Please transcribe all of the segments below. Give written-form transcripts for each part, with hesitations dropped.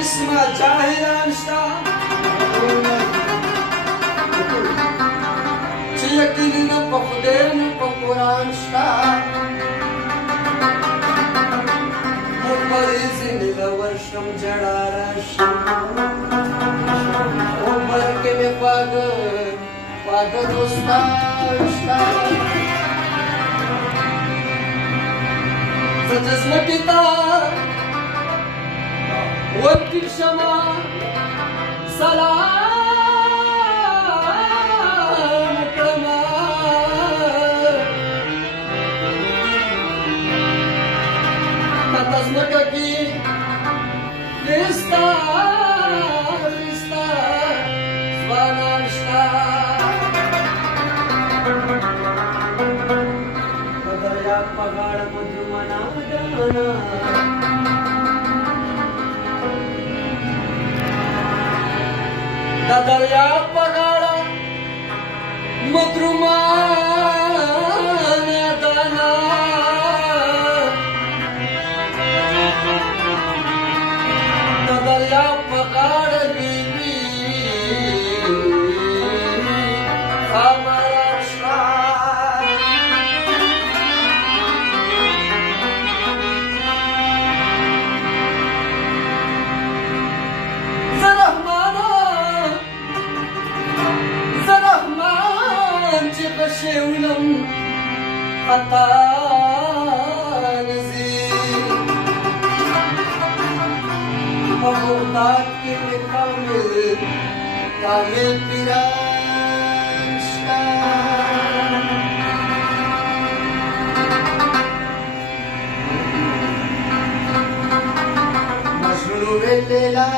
किस्मा जाहिरान शता ची यकीन न पखुदे न पकुरान शता मुबरिज़ निलवर्षम जड़ारशम ओ बरके में पाग दोस्ता शता सजस्म किता وابكي بشمع سلام كرما ما تزمك كي لستا سوانا نشتا بدريا پگاڑ مجمنا جانا दरिया पगाड़ा मधुमान दाना दरिया पगाड़ बीबी हमारा شولم حتى نزيد مبغضات كل كامل براشتا مجنون الليلة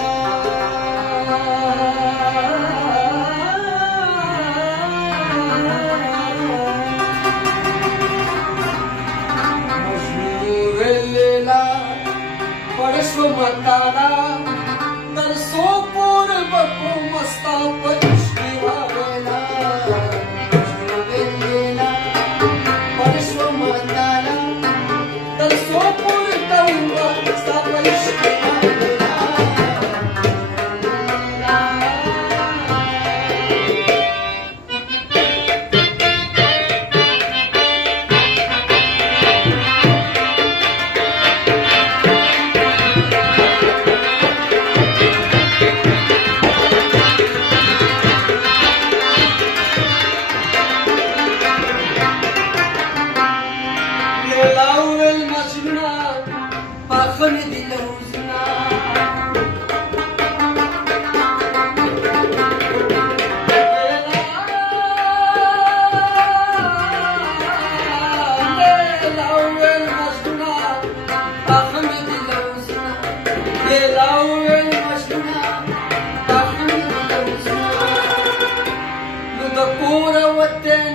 Matara, dar sopor bako masta pachki wala, juvela, parishwa matara, dar sopor kaunga masta pachki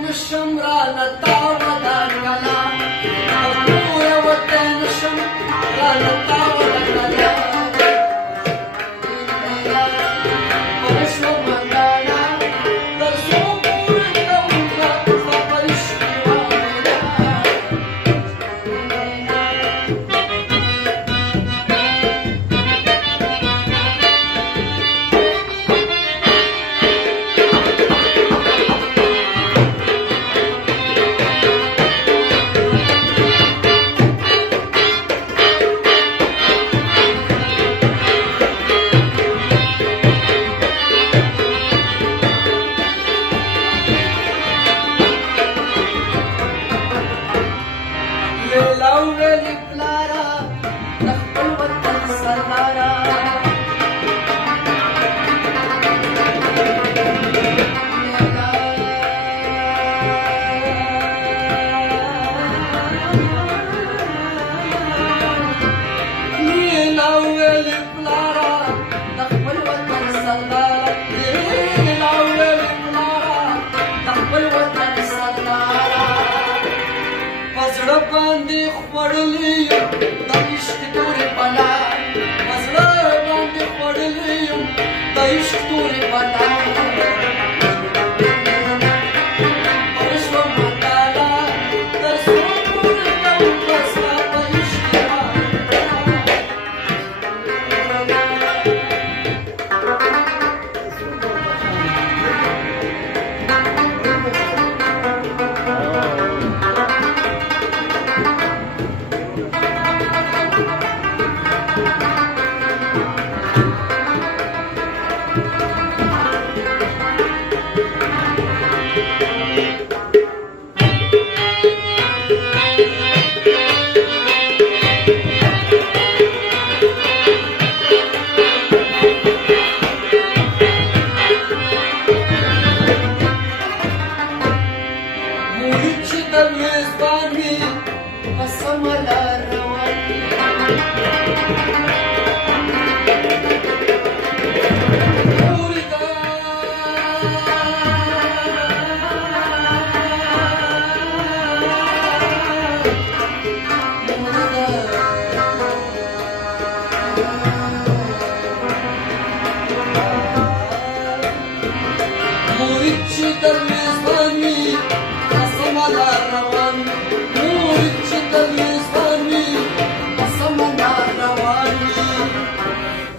الشمرة نطاوة دانقلا الكورة والتين الشمرة نطاوة دانقلا Paishture Patala Parashva Matala Tarsapur Taupasva Paishtiva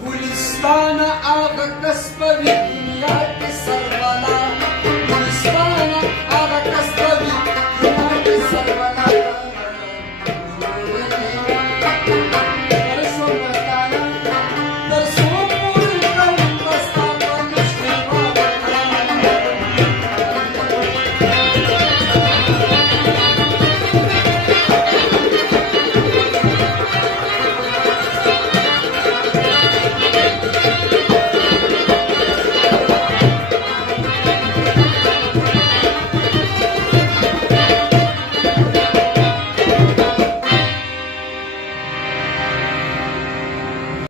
Gulistan aga kasbari